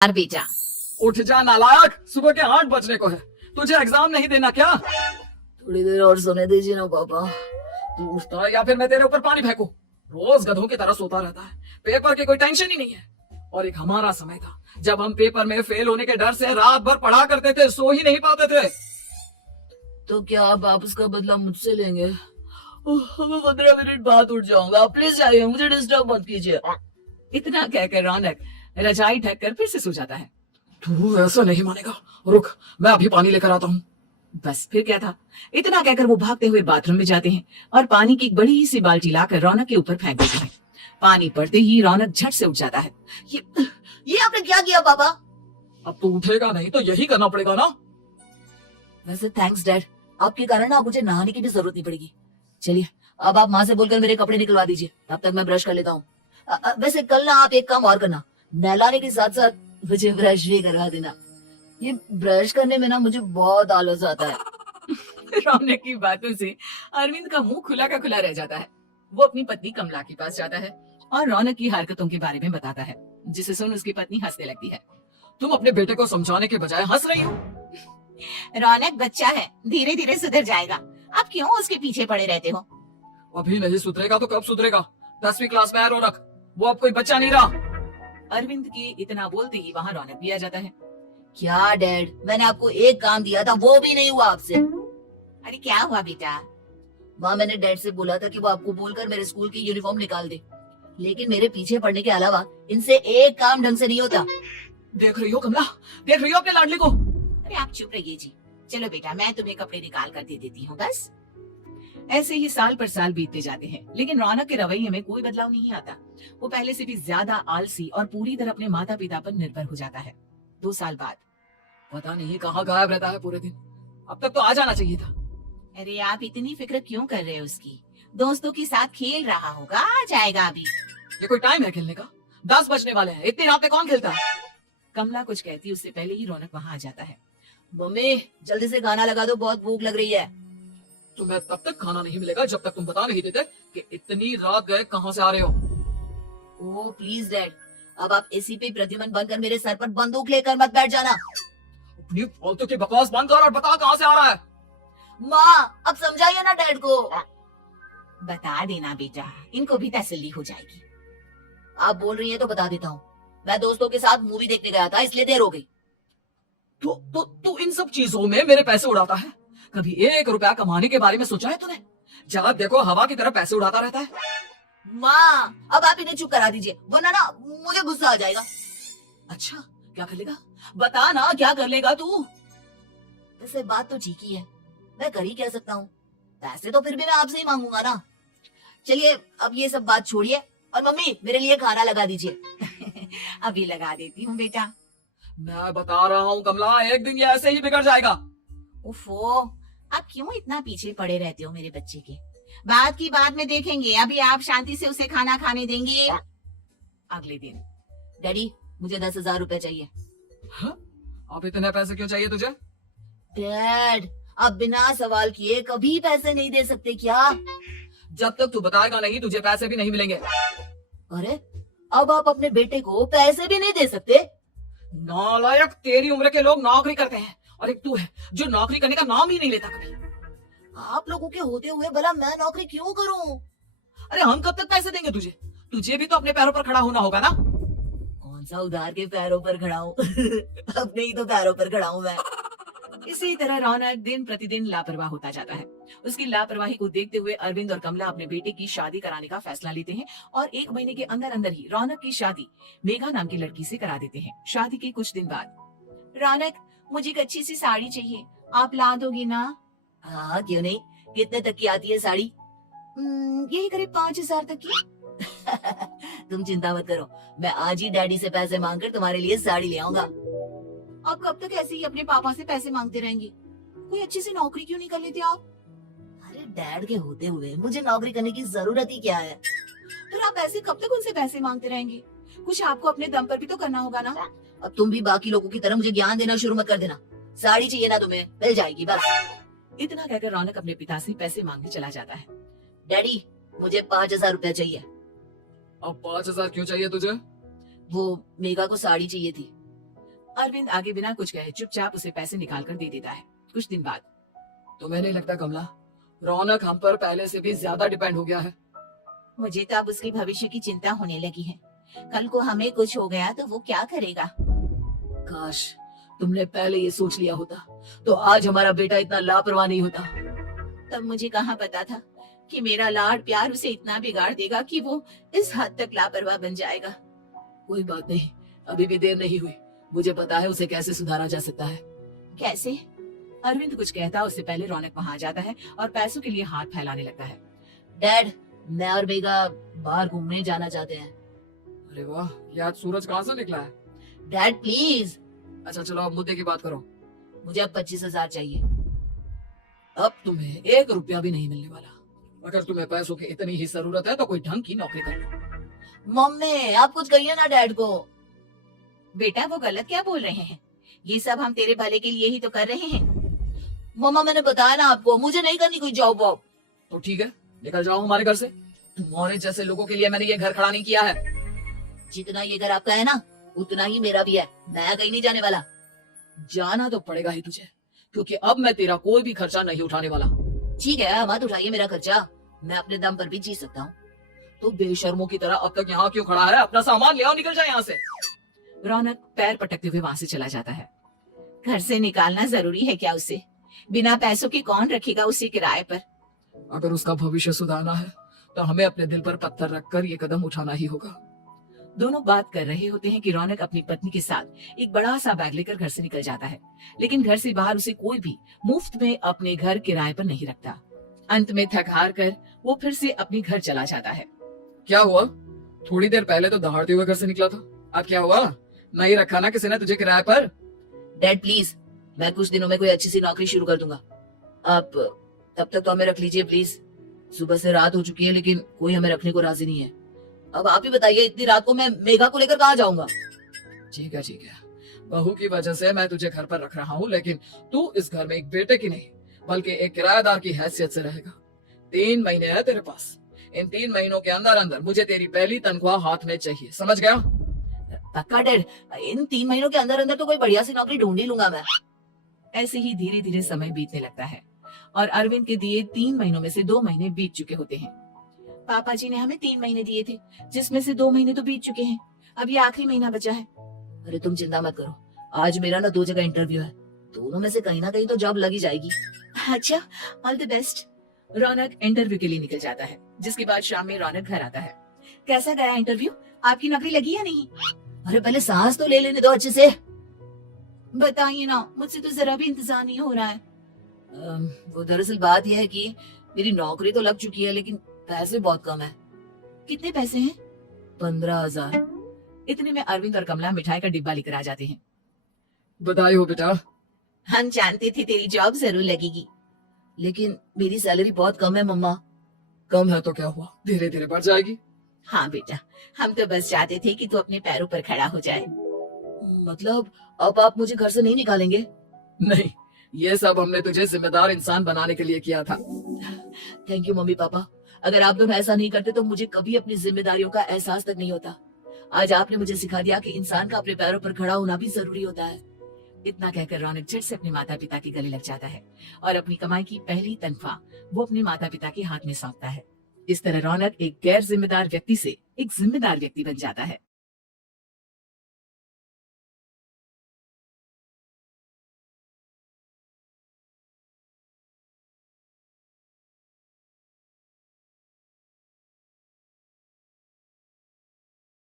यार बेटा, उठ जा नालायक, सुबह के 8 बजने को है। तुझे एग्जाम नहीं देना क्या? थोड़ी देर और सोने दीजिए ना पापा। तू उठता है या फिर मैं तेरे ऊपर पानी फेंकूं? रोज गधों की तरह सोता रहता है, पेपर की कोई टेंशन ही नहीं है। और एक हमारा समय था जब हम पेपर में फेल होने के डर से रात भर पढ़ा करते थे, सो ही नहीं पाते थे। तो क्या आप उसका बदला मुझसे लेंगे? मैं 15 मिनट बाद उठ जाऊंगा, आप प्लीज जाइए, मुझे डिस्टर्ब मत कीजिए। इतना कहकर रौनक रजाई ढक कर फिर से सो जाता है। तू ऐसा नहीं मानेगा, रुक मैं अभी पानी लेकर आता हूँ। बस फिर क्या था, इतना कहकर वो भागते हुए बाथरूम में जाते हैं और पानी की एक बड़ी सी बाल्टी लाकर रौनक के ऊपर फेंक देते हैं। पानी पड़ते ही रौनक झट से उठ जाता है। ये आपने क्या किया पापा? अब तू उठेगा नहीं तो यही करना पड़ेगा ना। वैसे थैंक्स डैड, आपके कारण अब मुझे नहाने की भी जरूरत नहीं पड़ेगी। चलिए अब आप माँ से बोलकर मेरे कपड़े निकलवा दीजिए, तब तक मैं ब्रश कर लेता हूँ। वैसे कल ना आप एक काम और करना, नहलाने के साथ साथ मुझे ब्रश भी करवा देना। ये ब्रश करने में ना मुझे बहुत आलस आता है। रौनक की बातों से अरविंद का मुंह खुला का खुला रह जाता है। वो अपनी पत्नी कमला के पास जाता है और रौनक की हरकतों के बारे में बताता है, जिसे सुन उसकी पत्नी हंसने लगती है। तुम अपने बेटे को समझाने के बजाय हंस रही हो। रौनक बच्चा है, धीरे धीरे सुधर जाएगा, आप क्यों उसके पीछे पड़े रहते हो? अभी नहीं सुधरेगा तो कब सुधरेगा? 10वीं क्लास में है रौनक, वो अब कोई बच्चा नहीं रहा। अरविंद के इतना बोलते ही वहाँ रौनक भी आ जाता है। क्या डैड, मैंने आपको एक काम दिया था, वो भी नहीं हुआ आपसे। अरे क्या हुआ बेटा? माँ, मैंने डैड से बोला था कि वो आपको बोलकर मेरे स्कूल की यूनिफॉर्म निकाल दे, लेकिन मेरे पीछे पड़ने के अलावा इनसे एक काम ढंग से नहीं होता। देख रही हो कमला, देख रही हो अपने लाडली को? अरे आप चुप रहिए जी। चलो बेटा, मैं तुम्हें कपड़े निकाल कर दे देती हूँ बस। ऐसे ही साल पर साल बीतते जाते हैं, लेकिन रौनक के रवैये में कोई बदलाव नहीं आता। वो पहले से भी ज्यादा आलसी और पूरी तरह अपने माता पिता पर निर्भर हो जाता है। 2 साल बाद पता नहीं कहाँ गायब रहता है पूरे दिन, अब तक तो आ जाना चाहिए था। अरे आप इतनी फिक्र क्यों कर रहे हो उसकी? दोस्तों के साथ खेल रहा होगा, आ जाएगा अभी। ये कोई टाइम है खेलने का? 10 बजने वाले हैं, इतनी रात में कौन खेलता है? कमला कुछ कहती उससे पहले ही रौनक वहाँ आ जाता है। मम्मी जल्दी से गाना लगा दो, बहुत भूख लग रही है। तुम्हें तब तक खाना नहीं मिलेगा जब तक तुम बता नहीं देते कि इतनी रात गए कहाँ से आ रहे हो। ओह प्लीज डैड, अब आप एसी पे प्रतिमन बनकर मेरे सर पर बंदूक लेकर मत बैठ जाना। अपनी फालतू की बकवास बंद कर और बता कहाँ से आ रहा है। माँ अब समझाइए ना डैड को। बता देना बेटा, इनको भी तसल्ली हो जाएगी। आप बोल रही हैं तो बता देता हूँ, मैं दोस्तों के साथ मूवी देखने गया था, इसलिए देर हो गई। तू इन सब चीजों में मेरे पैसे उड़ाता है? कभी 1 रुपया कमाने के बारे में सोचा है तूने? जब देखो हवा की तरह पैसे उड़ाता रहता है। माँ अब आप इन्हें चुप करा दीजिए, वरना ना मुझे गुस्सा आ जाएगा। अच्छा क्या कर लेगा? बता ना, क्या कर लेगा तू? वैसे बात तो ठीक ही है, मैं कर ही कह सकता हूँ। पैसे तो फिर भी मैं आपसे ही मांगूंगा ना। चलिए अब ये सब बात छोड़िए और मम्मी मेरे लिए खाना लगा दीजिए। अभी लगा देती हूँ बेटा। मैं बता रहा हूँ कमला, एक दिन ये ऐसे ही बिगड़ जाएगा। उफो, आप क्यों इतना पीछे पड़े रहते हो मेरे बच्चे के? बात की बात में देखेंगे, अभी आप शांति से उसे खाना खाने देंगे। अगले दिन, डैडी मुझे 10,000 रुपए चाहिए। हाँ? अब इतने पैसे क्यों चाहिए तुझे? डैड आप बिना सवाल किए कभी पैसे नहीं दे सकते क्या? जब तक तू बताएगा नहीं तुझे पैसे भी नहीं मिलेंगे। अरे अब आप अपने बेटे को पैसे भी नहीं दे सकते? नालायक, तेरी उम्र के लोग नौकरी करते हैं और एक तू है जो नौकरी करने का नाम ही नहीं लेता कभी। आप लोगों के होते हुए भला मैं नौकरी क्यों करूं? अरे हम कब तक पैसे देंगे तुझे? तुझे भी तो अपने पैरों पर खड़ा होना होगा ना। कौन सा उधार के पैरों पर खड़ा हूँ? अपने ही तो पैरों पर खड़ा हूँ मैं। इसी तरह रौनक दिन प्रतिदिन लापरवाह होता जाता है। उसकी लापरवाही को देखते हुए अरविंद और कमला अपने बेटे की शादी कराने का फैसला लेते हैं और 1 महीने के अंदर अंदर ही रौनक की शादी मेघा नाम की लड़की से करा देते हैं। शादी के कुछ दिन बाद, रौनक मुझे एक अच्छी सी साड़ी चाहिए, आप ला दोगी ना? हाँ क्यों नहीं, कितने तक की आती है साड़ी? यही करीब 5,000 तक की। तुम चिंता मत करो, मैं आज ही डैडी से पैसे मांगकर तुम्हारे लिए साड़ी ले आऊंगा। आप कब तक ऐसे ही अपने पापा से पैसे मांगते रहेंगे? कोई अच्छी सी नौकरी क्यों नहीं कर लेते आप? अरे डैड के होते हुए मुझे नौकरी करने की जरूरत ही क्या है? फिर आप ऐसे कब तक उनसे पैसे मांगते रहेंगे? कुछ आपको अपने दम पर भी तो करना होगा ना। अब तुम भी बाकी लोगों की तरह मुझे ज्ञान देना शुरू मत कर देना। साड़ी चाहिए ना तुम्हें, मिल जाएगी बस। इतना कहकर रौनक अपने पिता से पैसे मांगने चला जाता है। डैडी मुझे 5,000 रुपया चाहिए। अब 5,000 क्यों चाहिए तुझे? वो मेघा को साड़ी चाहिए थी। अरविंद आगे बिना कुछ कहे चुपचाप उसे पैसे निकाल कर दे देता है। कुछ दिन बाद तुम्हें नहीं लगता कमला, रौनक हम पर पहले से भी ज्यादा डिपेंड हो गया है? मुझे तो अब उसके भविष्य की चिंता होने लगी है। कल को हमें कुछ हो गया तो वो क्या करेगा? काश तुमने पहले ये सोच लिया होता तो आज हमारा बेटा इतना लापरवाह नहीं होता। तब मुझे कहाँ पता था कि मेरा लाड प्यार उसे इतना बिगाड़ देगा कि वो इस हद तक लापरवाह बन जाएगा। कोई बात नहीं, अभी भी देर नहीं हुई। मुझे पता है उसे कैसे सुधारा जा सकता है। कैसे? अरविंद कुछ कहता उससे पहले रौनक वहां आ जाता है और पैसों के लिए हाथ फैलाने लगता है। डैड, मैं और बेगा बाहर घूमने जाना चाहते हैं। अरे वाह, ये आज सूरज कहाँ से निकला है? Dad please. अच्छा चलो अब मुद्दे की बात करो। मुझे अब 25,000 चाहिए। अब तुम्हें 1 रुपया भी नहीं मिलने वाला। अगर तुम्हें पैसों की इतनी ही जरूरत है तो कोई ढंग की नौकरी कर लो। मम्मी आप कुछ कहिए ना डैड को। बेटा वो गलत क्या बोल रहे हैं? ये सब हम तेरे भले के लिए ही तो कर रहे हैं। मम्मा मैंने बताया ना आपको, मुझे नहीं करनी कोई जॉब वॉब। तो ठीक है, निकल जाओ हमारे घर से। तुम्हारे जैसे लोगों के लिए मैंने ये घर खड़ा नहीं किया है। जितना ये घर आपका है ना उतना ही मेरा भी है। मैं कहीं नहीं जाने वाला। जाना तो पड़ेगा ही तुझे, क्योंकि अब मैं तेरा कोई भी खर्चा नहीं उठाने वाला। ठीक है मत उठाइए मेरा खर्चा, मैं अपने दम पर भी जी सकता हूँ। तो बेशर्मों की तरह अब तक यहाँ क्यों खड़ा है? अपना सामान ले आओ, निकल जाए यहाँ से। रौनक पैर पटकते हुए वहां से चला जाता है। घर से निकालना जरूरी है क्या उसे? बिना पैसों के कौन रखेगा उसे किराए पर? अगर उसका भविष्य सुधारना है तो हमें अपने दिल पर पत्थर रखकर ये कदम उठाना ही होगा। दोनों बात कर रहे होते हैं कि रौनक अपनी पत्नी के साथ एक बड़ा सा बैग लेकर घर से निकल जाता है, लेकिन घर से बाहर उसे कोई भी मुफ्त में अपने घर किराए पर नहीं रखता। अंत में थक हार कर वो फिर से अपने घर चला जाता है। क्या हुआ? थोड़ी देर पहले तो दहाड़ते हुए घर से निकला था, अब क्या हुआ? नहीं रखा ना किसी ने तुझे किराए पर? डैड प्लीज, मैं कुछ दिनों में कोई अच्छी सी नौकरी शुरू कर दूंगा। आप तब तक तो हमें रख लीजिए प्लीज। सुबह से रात हो चुकी है लेकिन कोई हमें रखने को राजी नहीं है। अब आप ही बताइए, इतनी रात को मैं मेघा को लेकर कहाँ जाऊंगा? ठीक है, बहू की वजह से मैं तुझे घर पर रख रहा हूँ, लेकिन तू इस घर में एक बेटे की नहीं बल्कि एक किराएदार की हैसियत से रहेगा। 3 महीने है तेरे पास। इन 3 महीनों के अंदर अंदर मुझे तेरी पहली तनख्वाह हाथ में चाहिए, समझ गया? पक्का डैड, इन 3 महीनों के अंदर अंदर तो कोई बढ़िया सी नौकरी ढूंढ ही लूंगा मैं। ऐसे ही धीरे धीरे समय बीतने लगता है और अरविंद के दिए 3 महीनों में से 2 महीने बीत चुके होते हैं। पापा जी ने हमें 3 महीने दिए थे, जिसमें से 2 महीने तो बीत चुके हैं। अब ये आखिरी महीना बचा है। अरे तुम चिंता मत करो, आज मेरा ना 2 जगह इंटरव्यू है, दोनों में से कहीं ना कहीं तो जॉब लगी जाएगी। अच्छा, all the best. Raunak interview के लिए निकल जाता है, जिसके बाद शाम में रौनक घर आता है। कैसा गया इंटरव्यू? आपकी नौकरी लगी या नहीं? अरे पहले सांस तो ले लेने दो अच्छे से। बताइए ना, मुझसे तो जरा भी इंतजार नहीं हो रहा है। वो दरअसल बात यह है कि मेरी नौकरी तो लग चुकी है लेकिन पैसे बहुत कम है। कितने पैसे हैं? 15,000। इतने में अरविंद और कमला मिठाई का डिब्बा लेकर आ जाते हैं। बधाई हो बेटा। हम जानते थे तेरी जॉब जरूर लगेगी, लेकिन मेरी सैलरी बहुत कम है मम्मा। कम है तो क्या हुआ, धीरे धीरे बढ़ जाएगी। हाँ बेटा, हम तो बस चाहते थे कि तू अपने पैरों पर खड़ा हो जाए। मतलब अब आप मुझे घर से नहीं निकालेंगे? नहीं, ये सब हमने तुझे जिम्मेदार इंसान बनाने के लिए किया था। थैंक यू मम्मी पापा, अगर आप दोनों ऐसा नहीं करते तो मुझे कभी अपनी जिम्मेदारियों का एहसास तक नहीं होता। आज आपने मुझे सिखा दिया कि इंसान का अपने पैरों पर खड़ा होना भी जरूरी होता है। इतना कहकर रौनक झट से अपने माता पिता के गले लग जाता है और अपनी कमाई की पहली तनख्वाह वो अपने माता पिता के हाथ में सौंपता है। इस तरह रौनक एक गैर जिम्मेदार व्यक्ति से एक जिम्मेदार व्यक्ति बन जाता है।